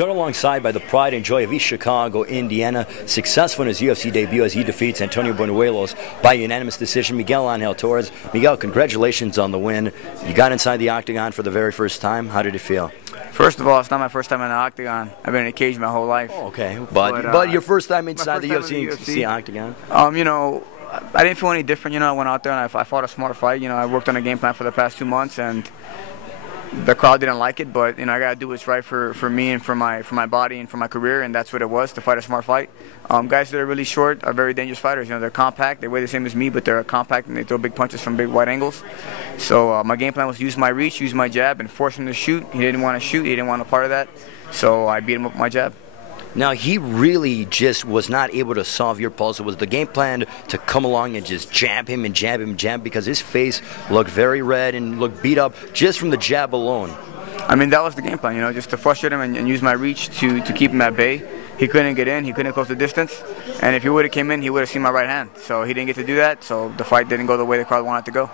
joined alongside by the pride and joy of East Chicago, Indiana, successful in his UFC debut as he defeats Antonio Buenuelos by unanimous decision, Miguel Torres. Miguel, congratulations on the win. You got inside the octagon for the very first time. How did it feel? First of all, it's not my first time in the octagon. I've been in a cage my whole life. Oh, okay, but your first time inside the UFC octagon? You know, I didn't feel any different. You know, I went out there and I fought a smart fight. You know, I worked on a game plan for the past 2 months, and the crowd didn't like it, but you know, I gotta do what's right for me and for my body and for my career, and that's what it was, to fight a smart fight. Guys that are really short are very dangerous fighters. You know, they're compact, they weigh the same as me, but they're compact and they throw big punches from big wide angles. So my game plan was to use my reach, use my jab, and force him to shoot. He didn't want to shoot, he didn't want a part of that, so I beat him up with my jab. Now, he really just was not able to solve your puzzle. Was the game plan to come along and just jab him and jab him and jab, because his face looked very red and looked beat up just from the jab alone? I mean, that was the game plan, you know, just to frustrate him and use my reach to keep him at bay. He couldn't get in, he couldn't close the distance, and if he would have came in, he would have seen my right hand. So he didn't get to do that, so the fight didn't go the way the crowd wanted it to go.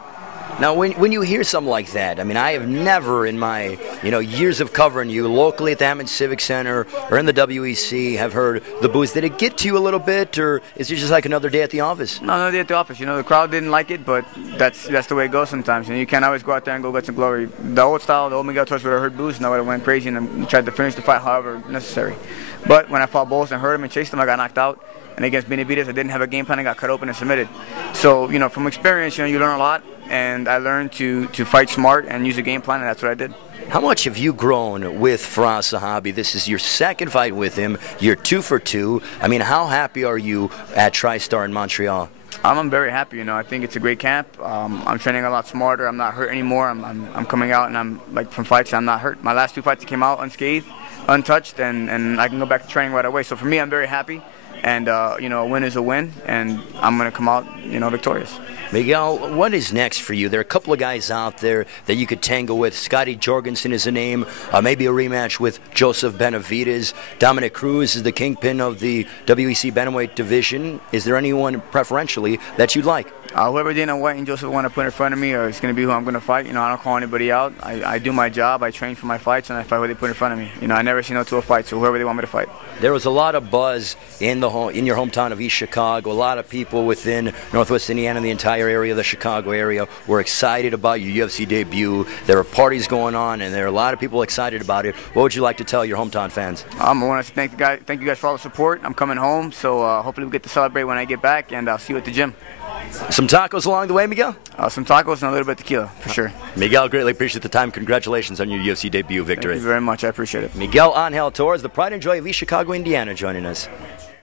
Now, when you hear something like that, I mean, I have never in my years of covering you locally at the Hammond Civic Center or in the WEC have heard the boos. Did it get to you a little bit, or is it just like another day at the office? No, another day at the office. You know, the crowd didn't like it, but that's the way it goes sometimes. You know, you can't always go out there and go get some glory. The old style, the old Miguel Torres would have heard boos, and I would have went crazy and tried to finish the fight however necessary. But when I fought Bowles and hurt him and chased him, I got knocked out. And against Benavidez, I didn't have a game plan. I got cut open and submitted. So, you know, from experience, you know, you learn a lot. And I learned to fight smart and use a game plan, and that's what I did. How much have you grown with Firas Zahabi? This is your second fight with him. You're 2 for 2. I mean, how happy are you at TriStar in Montreal? I'm very happy. You know, I think it's a great camp. I'm training a lot smarter. I'm not hurt anymore. I'm coming out, and I'm like, from fights, I'm not hurt. My last 2 fights, I came out unscathed, untouched, and I can go back to training right away. So for me, I'm very happy. And, you know, a win is a win, and I'm going to come out, you know, victorious. Miguel, what is next for you? There are a couple of guys out there that you could tangle with. Scotty Jorgensen is a name. Maybe a rematch with Joseph Benavidez. Dominic Cruz is the kingpin of the WEC bantamweight division. Is there anyone preferentially that you'd like? Whoever Dana White and Joseph want to put in front of me, or it's going to be who I'm going to fight. You know, I don't call anybody out. I do my job. I train for my fights, and I fight who they put in front of me. You know, I never say no to a fight, so whoever they want me to fight. There was a lot of buzz in your hometown of East Chicago. A lot of people within Northwest Indiana and the entire area, the Chicago area, were excited about your UFC debut. There were parties going on, and there are a lot of people excited about it. What would you like to tell your hometown fans? I want to thank you guys for all the support. I'm coming home, so hopefully we get to celebrate when I get back, and I'll see you at the gym. Some tacos along the way, Miguel? Some tacos and a little bit of tequila, for sure. Miguel, greatly appreciate the time. Congratulations on your UFC debut victory. Thank you very much. I appreciate it. Miguel Torres, the pride and joy of East Chicago, Indiana, joining us.